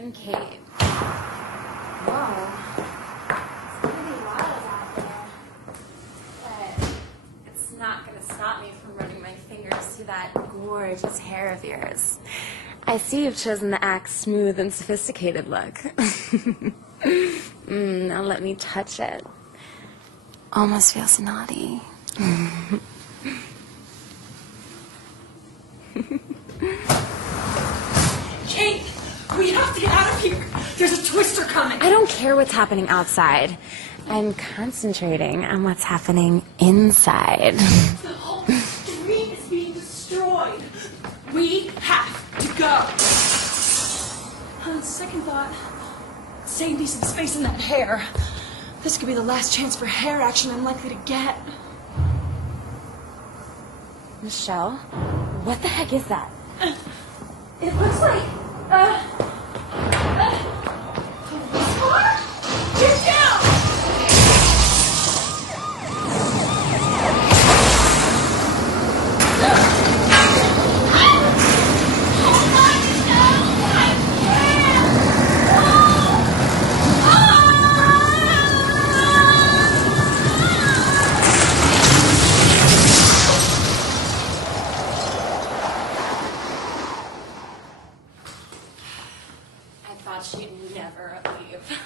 and Kate. Whoa. It's pretty wild out there. But it's not going to stop me from running my fingers through that gorgeous hair of yours. I see you've chosen the act smooth and sophisticated look. Now let me touch it. Almost feels naughty. Kate, we have to get out of here. There's a Twister coming. I don't care what's happening outside. I'm concentrating on what's happening inside. The whole dream is being destroyed. We have to go. On second thought, save me some space in that hair. This could be the last chance for hair action I'm likely to get. Michelle, what the heck is that? It looks like, get down! She'd never leave.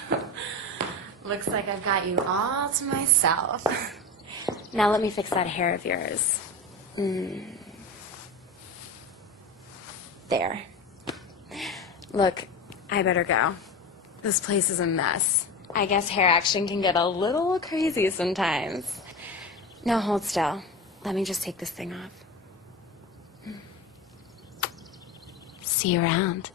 Looks like I've got you all to myself. Now let me fix that hair of yours. There. Look, I better go. This place is a mess. I guess hair action can get a little crazy sometimes. No, hold still. Let me just take this thing off. See you around.